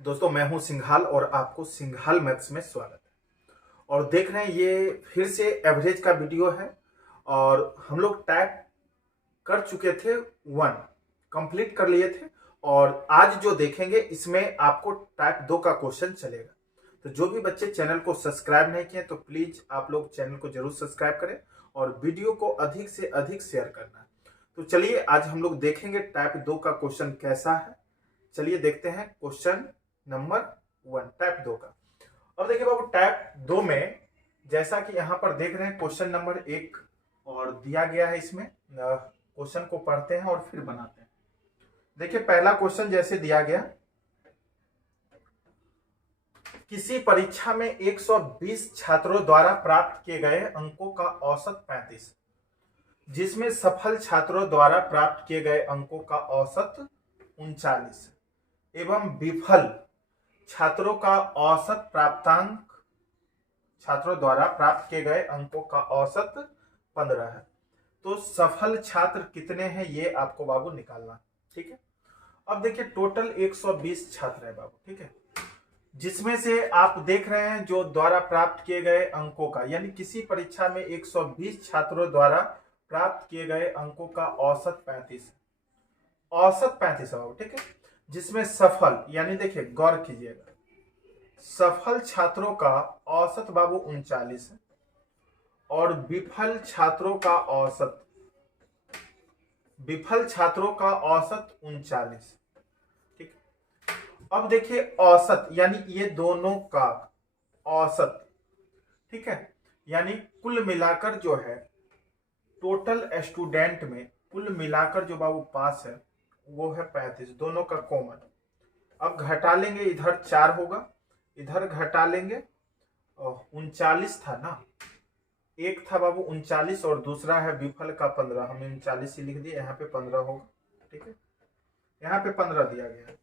दोस्तों मैं हूं सिंघाल और आपको सिंघाल मैथ्स में स्वागत है। और देख रहे हैं ये फिर से एवरेज का वीडियो है। और हम लोग टाइप कर चुके थे 1, कंप्लीट कर लिए थे। और आज जो देखेंगे इसमें आपको टाइप 2 का क्वेश्चन चलेगा। तो जो भी बच्चे चैनल को सब्सक्राइब नहीं किए तो प्लीज आप लोग चैनल को जरूर सब्सक्राइब करें और वीडियो को अधिक से अधिक शेयर करना। तो चलिए आज हम लोग देखेंगे टाइप 2 का क्वेश्चन कैसा है। चलिए देखते हैं क्वेश्चन नंबर 1 टाइप 2 का। अब देखिए बाबू टाइप 2 में जैसा कि यहां पर देख रहे हैं क्वेश्चन नंबर 1 और दिया गया है। इसमें क्वेश्चन को पढ़ते हैं और फिर बनाते हैं। देखिए पहला क्वेश्चन जैसे दिया गया, किसी परीक्षा में 120 छात्रों द्वारा प्राप्त किए गए अंकों का औसत 35, जिसमें सफल छात्रों द्वारा प्राप्त किए गए अंकों का औसत 39 एवं विफल छात्रों का औसत प्राप्तांक, छात्रों द्वारा प्राप्त किए गए अंकों का औसत 15 है। तो सफल छात्र कितने हैं ये आपको बाबू निकालना, ठीक है। अब देखिए टोटल 120 छात्र है बाबू, ठीक है, जिसमें से आप देख रहे हैं जो द्वारा प्राप्त किए गए अंकों का, यानी किसी परीक्षा में 120 छात्रों द्वारा प्राप्त किए गए अंकों का औसत 35, औसत 35 है बाबू, ठीक है। जिसमें सफल, यानी देखिए गौर कीजिएगा, सफल छात्रों का औसत बाबू 39 है और विफल छात्रों का औसत, विफल छात्रों का औसत 39, ठीक। अब देखिए औसत यानी ये दोनों का औसत, ठीक है, यानी कुल मिलाकर जो है टोटल स्टूडेंट में कुल मिलाकर जो बाबू पास है वो है 35, दोनों का कॉमन। अब घटा लेंगे, इधर 4 होगा, इधर घटा लेंगे, 39 था ना, एक था बाबू 39 और दूसरा है विफल का 15, हमने 39 ही लिख दिया, यहाँ पे 15 होगा, ठीक है, यहाँ पे 15 दिया गया है।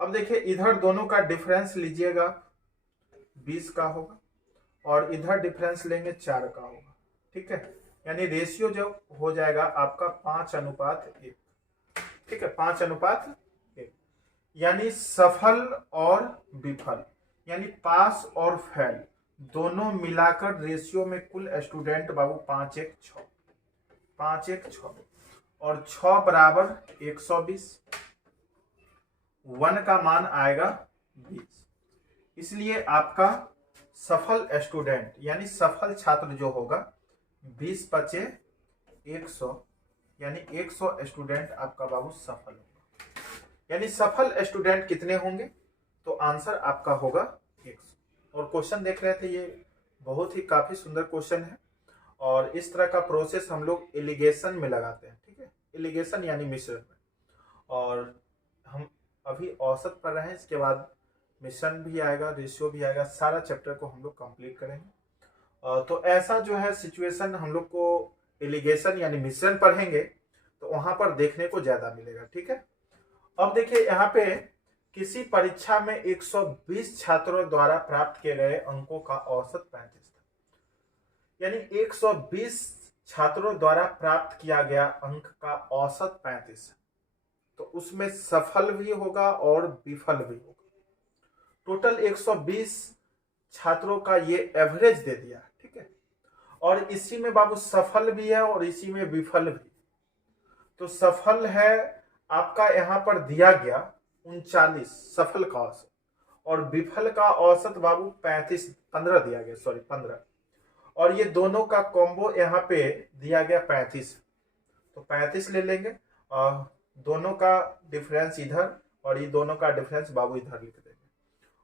अब देखिए इधर दोनों का डिफरेंस लीजिएगा 20 का होगा और इधर डिफरेंस लेंगे 4 का होगा, ठीक है, यानी रेशियो जो हो जाएगा आपका 5:1, ठीक है, 5:1, यानी सफल और विफल यानी पास और फेल दोनों मिलाकर रेशियो में कुल स्टूडेंट बाबू 5:1:6, 5:1:6 और 6 बराबर 120, 1 का मान आएगा 20। इसलिए आपका सफल स्टूडेंट यानी सफल छात्र जो होगा 20/100, यानी 100 स्टूडेंट आपका बाबू सफल होगा। यानी सफल स्टूडेंट कितने होंगे, तो आंसर आपका होगा 100। और क्वेश्चन देख रहे थे, ये बहुत ही काफी सुंदर क्वेश्चन है और इस तरह का प्रोसेस हम लोग एलिगेशन में लगाते हैं, ठीक है, एलिगेशन यानी मिश्रण में। और हम अभी औसत पढ़ रहे हैं, इसके बाद मिश्रण भी आएगा, रेशियो भी आएगा, सारा चैप्टर को हम लोग कंप्लीट करेंगे। तो ऐसा जो है सिचुएशन हम लोग को एलिगेशन यानी मिश्रण पढ़ेंगे तो वहां पर देखने को ज्यादा मिलेगा, ठीक है। अब देखिए यहाँ पे किसी परीक्षा में 120 छात्रों द्वारा प्राप्त किए गए अंकों का औसत 35 था, यानी 120 छात्रों द्वारा प्राप्त किया गया अंक का औसत 35 है, तो उसमें सफल भी होगा और विफल भी होगा। टोटल 120 छात्रों का ये एवरेज दे दिया, ठीक है, और इसी में बाबू सफल भी है और इसी में विफल भी। तो सफल है आपका यहां पर दिया गया 39 सफल का औसत, और विफल का औसत बाबू 35, 15 दिया गया, सॉरी 15, और ये दोनों का कॉम्बो यहाँ पे दिया गया 35, तो 35 ले लेंगे और दोनों का डिफरेंस इधर और ये दोनों का डिफरेंस बाबू इधर लिख देंगे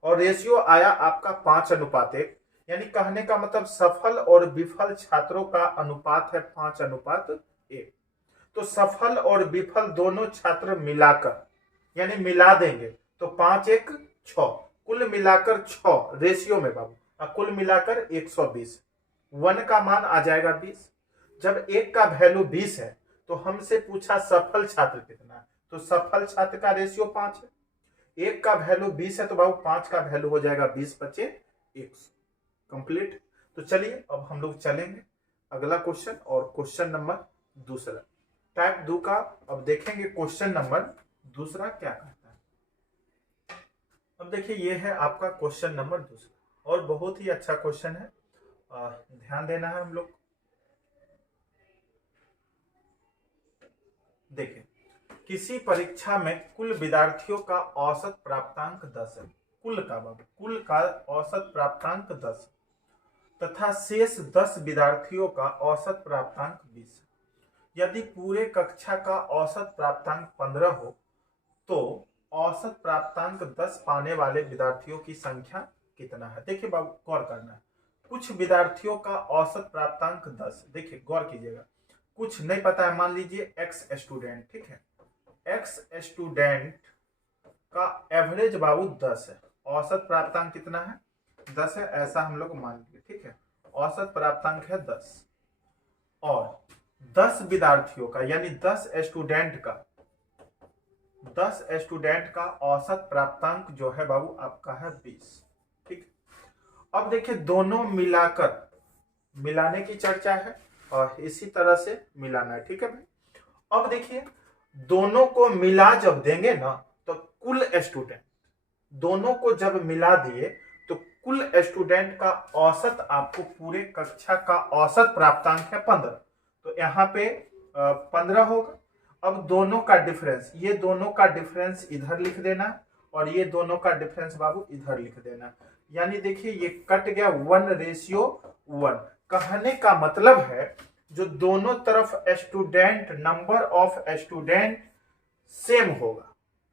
और रेशियो आया आपका 5:1, यानी कहने का मतलब सफल और विफल छात्रों का अनुपात है 5:1। तो सफल और विफल दोनों छात्र मिलाकर यानी मिला देंगे तो 5:1:6, कुल मिलाकर 6 रेशियो में बाबू, और कुल मिलाकर 120, 1 का मान आ जाएगा 20। जब 1 का वैल्यू 20 है तो हमसे पूछा सफल छात्र कितना है, तो सफल छात्र का रेशियो 5 है, 1 का वैल्यू 20 है तो बाबू 5 का वैल्यू हो जाएगा 20/100, कंप्लीट। तो चलिए अब हम लोग चलेंगे अगला क्वेश्चन और क्वेश्चन नंबर दूसरा टाइप 2 का। अब देखेंगे क्वेश्चन नंबर दूसरा क्या कहता है। अब देखिए ये है आपका क्वेश्चन नंबर दूसरा और बहुत ही अच्छा क्वेश्चन है, ध्यान देना है हम लोग। देखिए किसी परीक्षा में कुल विद्यार्थियों का औसत प्राप्तांक 10 है, कुल का बाबू कुल का औसत प्राप्तांक 10 तथा शेष 10 विद्यार्थियों का औसत प्राप्तांक 20 है। यदि पूरे कक्षा का औसत प्राप्तांक 15 हो तो औसत प्राप्तांक 10 पाने वाले विद्यार्थियों की संख्या कितना है। देखिए बाबू गौर करना है, कुछ विद्यार्थियों का औसत प्राप्तांक 10, देखिए गौर कीजिएगा, कुछ नहीं पता है, मान लीजिए एक्स स्टूडेंट, ठीक है, एक्स स्टूडेंट का एवरेज बाबू 10 है, औसत प्राप्तांक कितना है 10 है, ऐसा हम लोग मान लीजिए, ठीक है, औसत प्राप्तांक है 10 और 10 विद्यार्थियों का यानी 10 स्टूडेंट का औसत प्राप्तांक जो है बाबू आपका है 20, ठीक। अब देखिए दोनों मिलाकर मिलाने की चर्चा है और इसी तरह से मिलाना है, ठीक है भाई। अब देखिए दोनों को मिला जब देंगे ना तो कुल स्टूडेंट, दोनों को जब मिला दिए तो कुल स्टूडेंट का औसत आपको पूरे कक्षा का औसत प्राप्तांक है 15, तो यहाँ पे 15 होगा। अब दोनों का डिफरेंस, ये दोनों का डिफरेंस इधर लिख देना और ये दोनों का डिफरेंस बाबू इधर लिख देना, यानी देखिए ये कट गया 1:1। कहने का मतलब है जो दोनों तरफ student, number of student same होगा,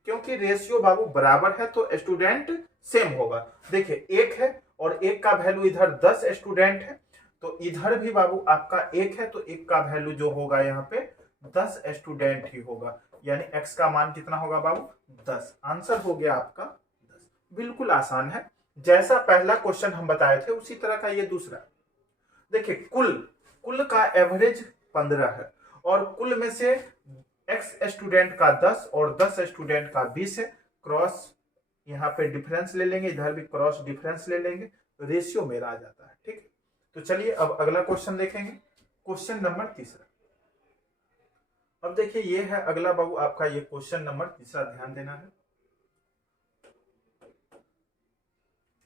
क्योंकि रेशियो बाबू बराबर है तो स्टूडेंट सेम होगा। देखिए एक है और एक का वैल्यू इधर 10 स्टूडेंट है तो इधर भी बाबू आपका एक है तो एक का वैल्यू जो होगा यहाँ पे 10 स्टूडेंट ही होगा, यानी x का मान कितना होगा बाबू 10। आंसर हो गया आपका 10। बिल्कुल आसान है, जैसा पहला क्वेश्चन हम बताए थे उसी तरह का ये दूसरा। देखिए कुल का एवरेज 15 है और कुल में से x स्टूडेंट का 10 और 10 स्टूडेंट का 20 है, क्रॉस यहाँ पे डिफरेंस ले लेंगे, इधर भी क्रॉस डिफरेंस ले लेंगे, रेशियो मेरा आ जाता है, ठीक है। तो चलिए अब अगला क्वेश्चन देखेंगे, क्वेश्चन नंबर तीसरा। अब देखिए ये है अगला बाबू आपका ये क्वेश्चन नंबर तीसरा, ध्यान देना है।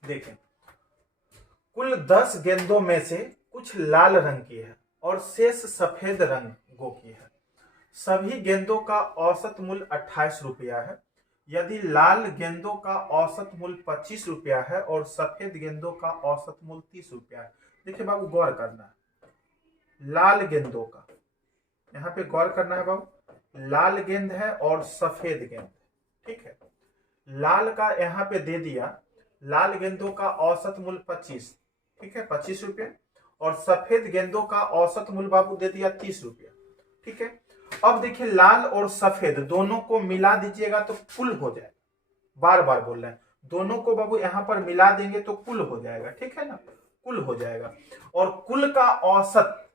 देखें कुल 10 गेंदों में से कुछ लाल रंग की है और शेष सफेद रंगों की है। सभी गेंदों का औसत मूल्य 28 रुपया है। यदि लाल गेंदों का औसत मूल्य 25 रुपया है और सफेद गेंदों का औसत मूल्य 30 रुपया है। देखिए बाबू गौर करना है, लाल गेंदों का, यहाँ पे गौर करना है बाबू, लाल गेंद है और सफेद गेंद, ठीक है। लाल का यहाँ पे दे दिया, लाल गेंदों का औसत मूल्य 25, ठीक है, 25 रुपये, और सफेद गेंदों का औसत मूल्य बाबू दे दिया 30 रुपया, ठीक है। अब देखिए लाल और सफेद दोनों को मिला दीजिएगा तो कुल हो जाएगा, बार बार बोल रहे हैं, दोनों को बाबू यहाँ पर मिला देंगे तो कुल हो जाएगा, ठीक है ना, कुल हो जाएगा। और कुल का औसत,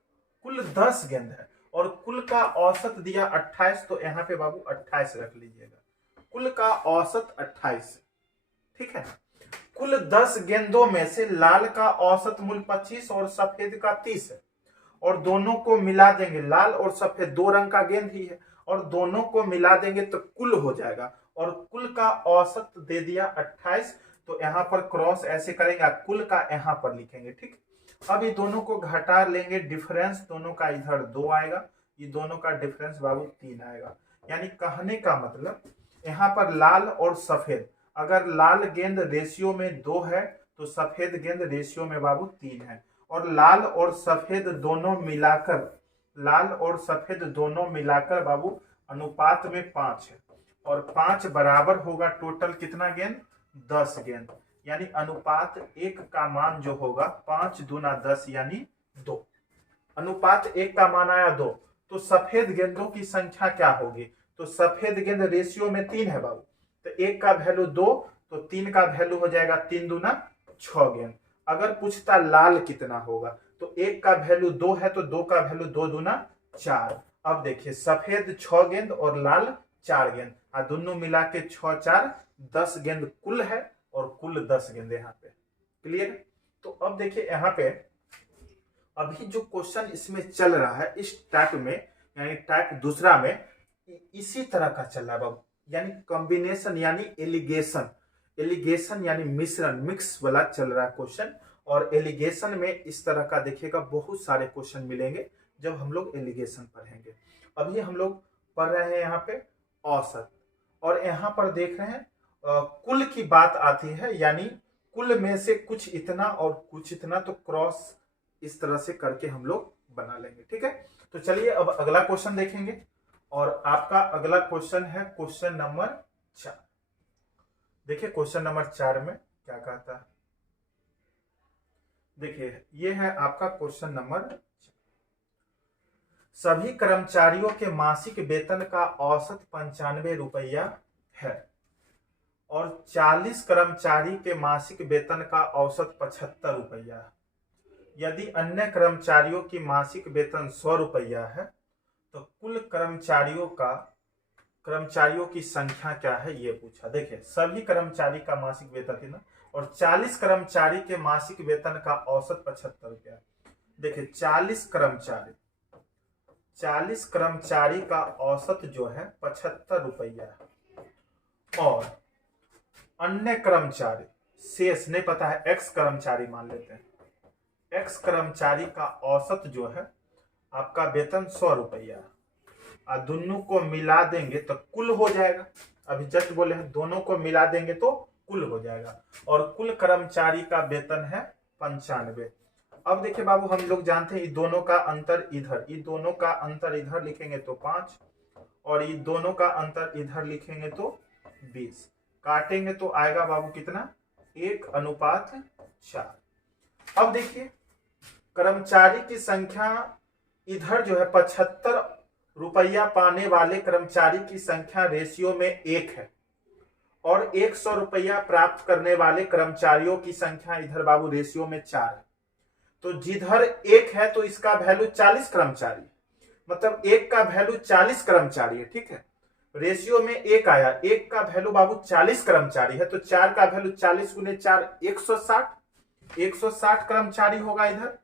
कुल 10 गेंद है और कुल का औसत दिया 28, तो यहाँ पे बाबू 28 रख लीजिएगा, कुल का औसत 28, ठीक है। कुल 10 गेंदों में से लाल का औसत मूल्य 25 और सफेद का 30 है और दोनों को मिला देंगे, लाल और सफेद दो रंग का गेंद ही है और दोनों को मिला देंगे तो कुल हो जाएगा और कुल का औसत दे दिया 28, तो यहाँ पर क्रॉस ऐसे करेंगे, कुल का यहाँ पर लिखेंगे, ठीक। अब ये दोनों को घटा लेंगे, डिफरेंस दोनों का इधर 2 आएगा, ये दोनों का डिफरेंस बाबू 3 आएगा। यानी कहने का मतलब यहाँ पर लाल और सफेद, अगर लाल गेंद रेशियो में 2 है तो सफेद गेंद रेशियो में बाबू 3 है, और लाल और सफेद दोनों मिलाकर, लाल और सफेद दोनों मिलाकर बाबू अनुपात में 5 है और 5 बराबर होगा टोटल कितना गेंद 10 गेंद, यानी अनुपात 1 का मान जो होगा 5 दूना 10 यानी 2, अनुपात 1 का मान आया 2, तो सफेद गेंदों की संख्या क्या होगी, तो सफेद गेंद रेशियो में 3 है बाबू, तो 1 का वैल्यू 2 तो 3 का वैल्यू हो जाएगा 3 दूना 6 गेंद। अगर पूछता लाल कितना होगा तो 1 का वैल्यू 2 है तो 2 का वैल्यू 2 दूना 4। अब देखिए सफेद 6 गेंद और लाल 4 गेंद, दोनों मिला के 6 4 10 गेंद कुल है और कुल 10 गेंद यहाँ पे, क्लियर। तो अब देखिए यहाँ पे अभी जो क्वेश्चन इसमें चल रहा है इस टाइप में, यानी टाइप दूसरा में इसी तरह का चल रहा है बाबू, यानी कॉम्बिनेशन यानी एलिगेशन, एलिगेशन यानी मिश्रण मिक्स वाला चल रहा है क्वेश्चन। और एलिगेशन में इस तरह का देखिएगा बहुत सारे क्वेश्चन मिलेंगे जब हम लोग एलिगेशन पढ़ेंगे। अभी हम लोग पढ़ रहे हैं यहाँ पे औसत, और यहाँ पर देख रहे हैं कुल की बात आती है, यानी कुल में से कुछ इतना और कुछ इतना, तो क्रॉस इस तरह से करके हम लोग बना लेंगे। ठीक है, तो चलिए अब अगला क्वेश्चन देखेंगे। और आपका अगला क्वेश्चन है क्वेश्चन नंबर 4। देखिए क्वेश्चन नंबर 4 में क्या कहता है, देखिए ये है आपका क्वेश्चन नंबर 4। सभी कर्मचारियों के मासिक वेतन का औसत 95 रुपया है और 40 कर्मचारी के मासिक वेतन का औसत 75 रुपया है। यदि अन्य कर्मचारियों की मासिक वेतन 100 रुपया है तो कुल कर्मचारियों की संख्या क्या है ये पूछा। देखिए सभी कर्मचारी का मासिक वेतन कितना, और 40 कर्मचारी के मासिक वेतन का औसत 75 रुपया। देखिए 40 कर्मचारी का औसत जो है 75 रुपया है, और अन्य कर्मचारी शेष नहीं पता है, एक्स कर्मचारी मान लेते हैं, एक्स कर्मचारी का औसत जो है आपका वेतन 100 रुपया है। दोनों को मिला देंगे तो कुल हो जाएगा, अभी जस्ट बोले हैं दोनों को मिला देंगे तो कुल हो जाएगा, और कुल कर्मचारी का वेतन है 95। अब देखिए बाबू हम लोग जानते हैं ये दोनों का अंतर इधर, ये दोनों का अंतर इधर लिखेंगे तो 5, और ये दोनों का अंतर इधर लिखेंगे तो 20, काटेंगे तो आएगा बाबू कितना, 1:4। अब देखिए कर्मचारी की संख्या इधर जो है 75 रुपया पाने वाले कर्मचारी की संख्या रेशियो में 1 है, और 100 रुपया प्राप्त करने वाले कर्मचारियों की संख्या इधर बाबू रेशियो में 4 है। तो जिधर 1 है तो इसका वैल्यू 40 कर्मचारी, मतलब 1 का वैल्यू 40 कर्मचारी है। ठीक है, रेशियो में 1 आया, 1 का वैल्यू बाबू 40 कर्मचारी है, तो 4 का वैल्यू 40 गुने 4 160 कर्मचारी होगा इधर।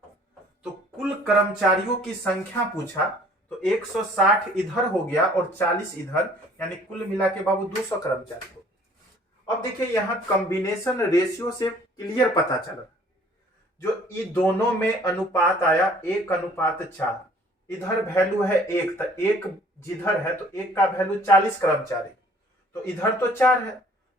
तो कुल कर्मचारियों की संख्या पूछा तो 160 इधर हो गया और 40 इधर, यानी कुल मिला के बाबू 200 कर्मचारी हो। अब देखिए यहां कॉम्बिनेशन रेशियो से क्लियर पता चला, जो ये दोनों में अनुपात आया 1:4, इधर वैल्यू है 1, तो 1 जिधर है तो 1 का वैल्यू 40 कर्मचारी, तो इधर तो 4 है,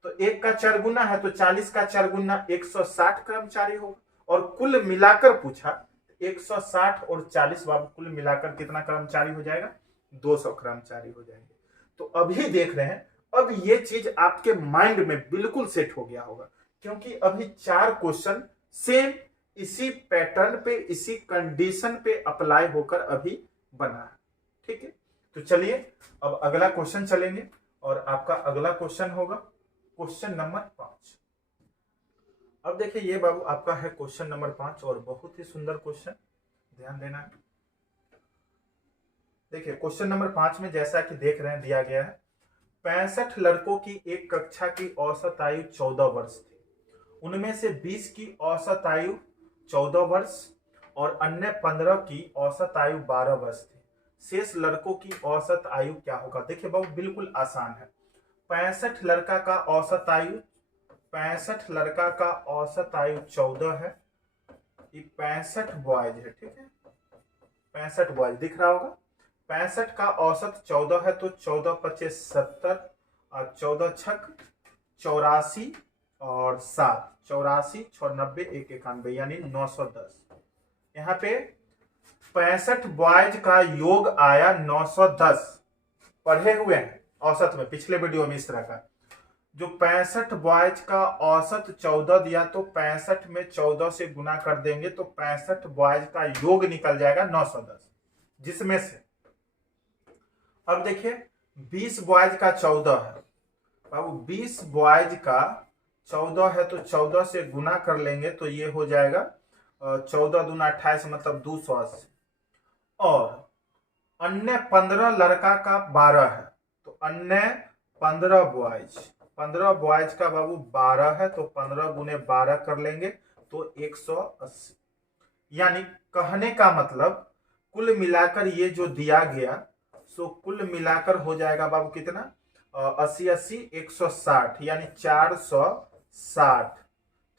तो 1 का 4 गुना है, तो 40 का 4 गुना 160 कर्मचारी होगा। और कुल मिलाकर पूछा 160 और 40 बाबू कुल मिलाकर कितना कर्मचारी हो जाएगा, 200 कर्मचारी हो जाएंगे। तो अभी देख रहे हैं, अब ये चीज आपके माइंड में बिल्कुल सेट हो गया होगा, क्योंकि अभी 4 क्वेश्चन सेम इसी पैटर्न पे, इसी कंडीशन पे अप्लाई होकर अभी बना है। ठीक है, तो चलिए अब अगला क्वेश्चन चलेंगे, और आपका अगला क्वेश्चन होगा क्वेश्चन नंबर 5। अब देखिए ये बाबू आपका है क्वेश्चन नंबर 5, और बहुत ही सुंदर क्वेश्चन, ध्यान देना है। देखिए क्वेश्चन नंबर 5 में जैसा कि देख रहे हैं दिया गया है, 65 लड़कों की एक कक्षा की औसत आयु 14 वर्ष थी, उनमें से 20 की औसत आयु 14 वर्ष और अन्य 15 की औसत आयु 12 वर्ष थी। शेष लड़कों की औसत आयु क्या होगा। देखिए बाबू बिल्कुल आसान है, 65 लड़का का औसत आयु 14 है, ये 65 बॉयज है। ठीक है, 65 बॉयज दिख रहा होगा, 65 का औसत 14 है, तो 14 25 70 और 14 छक 84 और 7 84 96 1 91 यानी 910। यहाँ पे 65 बॉयज का योग आया 910, पढ़े हुए हैं औसत में पिछले वीडियो में इस तरह का। जो 65 बॉयज का औसत 14 दिया, तो 65 में 14 से गुना कर देंगे तो 65 बॉयज का योग निकल जाएगा 910, जिसमें से अब देखिए 20 बॉयज का 14 है बाबू, 20 बॉयज का 14 है, तो 14 से गुना कर लेंगे तो ये हो जाएगा 14 दूना 28 मतलब 280। और अन्य 15 लड़का का 12 है, तो अन्य 15 बॉयज का बाबू 12 है, तो 15 गुने 12 कर लेंगे तो 180। यानी कहने का मतलब कुल मिलाकर ये जो दिया गया, सो कुल मिलाकर हो जाएगा बाबू कितना 80 80 160, यानी 460 60,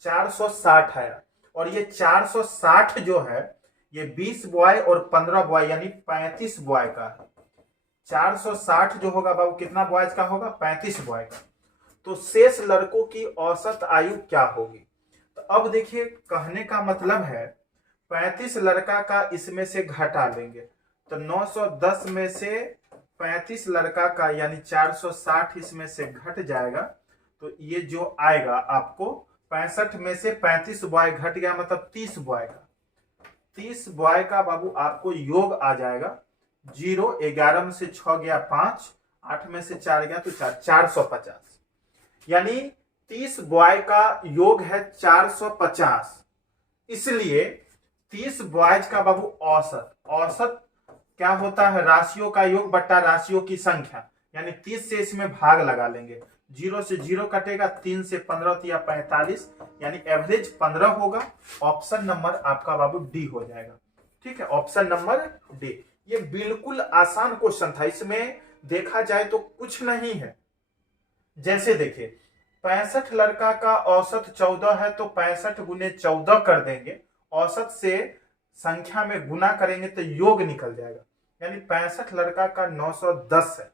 460 आया। और ये 460 जो है ये 20 बॉय और 15 बॉय यानी 35 बॉय का है। 460 जो होगा बाबू कितना बॉयज का होगा? 35 बॉय का। तो शेष लड़कों की औसत आयु क्या होगी? तो अब देखिए, कहने का मतलब है 35 लड़का का इसमें से घटा लेंगे तो 910 में से 35 लड़का का यानी 460 इसमें से घट जाएगा। तो ये जो आएगा आपको 65 में से 35 बॉय घट गया मतलब 30 बॉय का। 30 बॉय का बाबू आपको योग आ जाएगा 0, 11 में से 6 गया 5, 8 में से 4 गया तो 4, 450। यानी 30 बॉय का योग है 450। इसलिए 30 बॉयज का बाबू औसत, औसत क्या होता है? राशियों का योग बट्टा राशियों की संख्या। यानी 30 से इसमें भाग लगा लेंगे, 0 से 0 कटेगा, 3 से 15 या 45 यानी एवरेज 15 होगा। ऑप्शन नंबर आपका बाबू डी हो जाएगा। ठीक है, ऑप्शन नंबर डी। ये बिल्कुल आसान क्वेश्चन था, इसमें देखा जाए तो कुछ नहीं है। जैसे देखिए 65 लड़का का औसत 14 है तो 65 गुने 14 कर देंगे, औसत से संख्या में गुना करेंगे तो योग निकल जाएगा। यानी 65 लड़का का 910 है।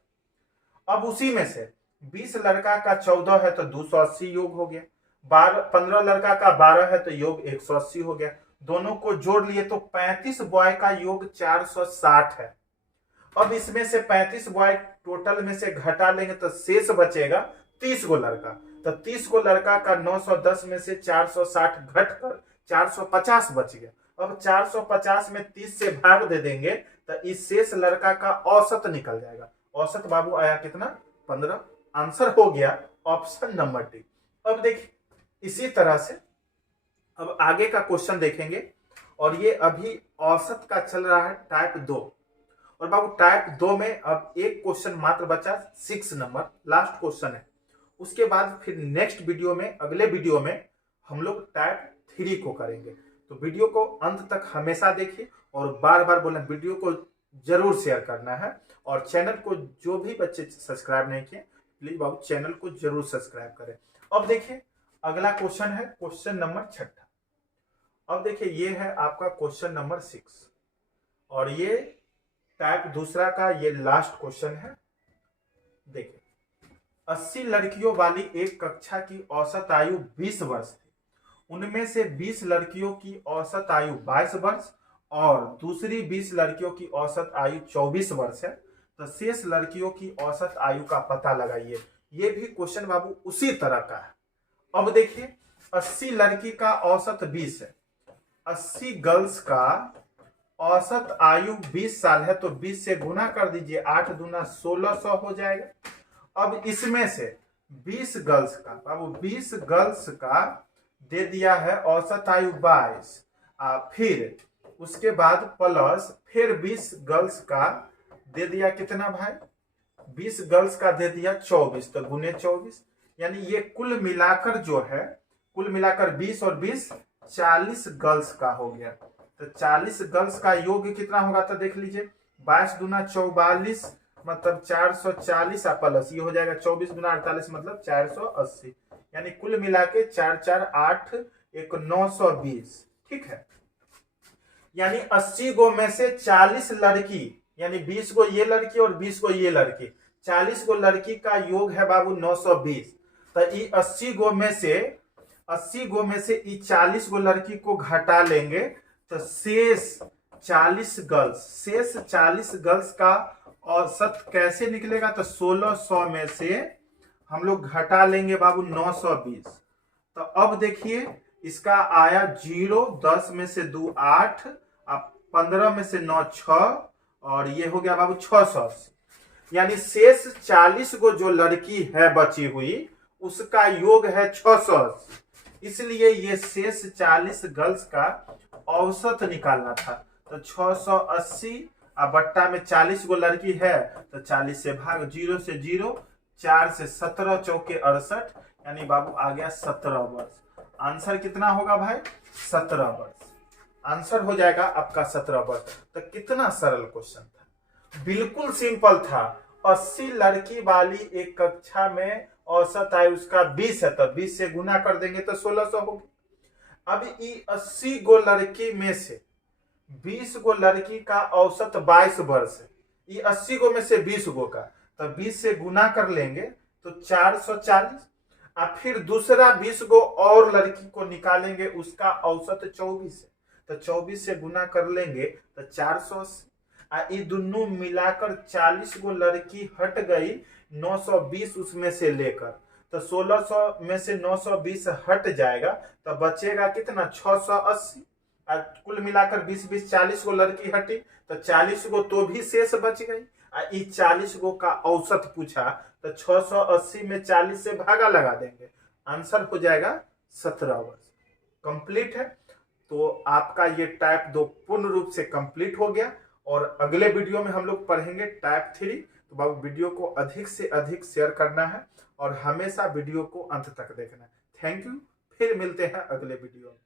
अब उसी में से 20 लड़का का 14 है तो 280 योग हो गया, 15 लड़का का 12 है तो योग 180 हो गया। दोनों को जोड़ लिए तो 35 बॉय का योग 460 है। अब इसमें से 35 बॉय टोटल में से घटा लेंगे तो शेष बचेगा 30 गो लड़का। तो 30 गो लड़का का 910 में से 460 घट कर 450 बच गया। अब 450 में 30 से भाग दे देंगे तो इस शेष लड़का का औसत निकल जाएगा। औसत बाबू आया कितना? 15। आंसर हो गया ऑप्शन नंबर डी। अब देखिए इसी तरह से अब आगे का क्वेश्चन देखेंगे और ये अभी औसत का चल रहा है टाइप 2। और बाबू टाइप 2 में अब एक क्वेश्चन मात्र बचा, 6 नंबर लास्ट क्वेश्चन है। उसके बाद फिर नेक्स्ट वीडियो में, अगले वीडियो में हम लोग टाइप 3 को करेंगे। तो वीडियो को अंत तक हमेशा देखिए और बार बार बोलें वीडियो को जरूर शेयर करना है। और चैनल को जो भी बच्चे सब्सक्राइब नहीं किए प्लीज बाबू चैनल को जरूर सब्सक्राइब करें। अब देखिए अगला क्वेश्चन है क्वेश्चन नंबर 6। अब देखिए ये है आपका क्वेश्चन नंबर 6 और ये टाइप दूसरा का ये लास्ट क्वेश्चन है। देखिए 80 लड़कियों वाली एक कक्षा की औसत आयु 20 वर्ष थी। उनमें से 20 लड़कियों की औसत आयु 22 वर्ष और दूसरी 20 लड़कियों की औसत आयु 24 वर्ष है। तो शेष लड़कियों की औसत आयु का पता लगाइए। ये भी क्वेश्चन बाबू उसी तरह का है। अब देखिए 80 लड़की का औसत 20 है, 80 गर्ल्स का औसत आयु 20 साल है तो 20 से गुना कर दीजिए, 8 दूना 1600 हो जाएगा। अब इसमें से 20 गर्ल्स का बाबू 20 गर्ल्स का दे दिया है औसत आयु 22, फिर उसके बाद प्लस फिर 20 गर्ल्स का दे दिया कितना भाई? 20 गर्ल्स का दे दिया 24 तो गुने 24 यानी ये कुल मिलाकर जो है, कुल मिलाकर 20 और 20 40 गर्ल्स का हो गया। तो 40 गर्ल्स का योग कितना होगा? तो देख लीजिए 22 दूना 44 मतलब 440 प्लस ये हो जाएगा 24 दूना 48 मतलब 480 यानी कुल मिला के 4 4 8 1 920। ठीक है, यानी 80 गो में से 40 लड़की यानी 20 गो ये लड़की और 20 गो ये लड़की, 40 गो लड़की का योग है बाबू 920। तो ये 80 गो में से ये 40 गो लड़की को घटा लेंगे तो शेष 40 गर्ल्स का औसत कैसे निकलेगा? तो 1600 में से हम लोग घटा लेंगे बाबू 920। तो अब देखिए इसका आया 0, 10 में से 2 8, 15 में से 9 6 और ये हो गया बाबू 680। यानी शेष 40 गो जो लड़की है बची हुई उसका योग है 680। इसलिए ये शेष 40 गर्ल्स का औसत निकालना था। तो 680 बट्टा में 40 गो लड़की है तो 40 से भाग, 0 से 0, 4 से 17 चौके 68 यानी बाबू आ गया 17 वर्ष। आंसर कितना होगा भाई? 17 वर्ष। आंसर हो जाएगा आपका 17 वर्ष। तो कितना सरल क्वेश्चन था, बिल्कुल सिंपल था। 80 लड़की वाली एक कक्षा में औसत आयु उसका 20 है, तो 20 से गुना कर देंगे तो 1600 होगी। अब ये 80 गो लड़की में से 20 गो लड़की का औसत 22 वर्ष है, ये 80 गो में से 20 गो का, तो 20 से गुना कर लेंगे तो 440। अब फिर दूसरा 20 गो और लड़की को निकालेंगे, उसका औसत 24 है, तो 24 से गुना कर लेंगे तो 480। ये दोनों मिलाकर 40 गो लड़की हट गई 920 उसमें से लेकर, तो 1600 में से 920 हट जाएगा तो बचेगा कितना 680। कुल मिलाकर 20 40 गो लड़की हटी, तो 40 गो तो भी शेष बच गई। ये 40 गो का औसत पूछा तो 680 में 40 से भागा लगा देंगे, आंसर हो जाएगा 17 वर्ष। कंप्लीट है। तो आपका ये टाइप 2 पूर्ण रूप से कंप्लीट हो गया, और अगले वीडियो में हम लोग पढ़ेंगे टाइप 3। तो बाबू वीडियो को अधिक से अधिक शेयर करना है और हमेशा वीडियो को अंत तक देखना है। थैंक यू, फिर मिलते हैं अगले वीडियो में।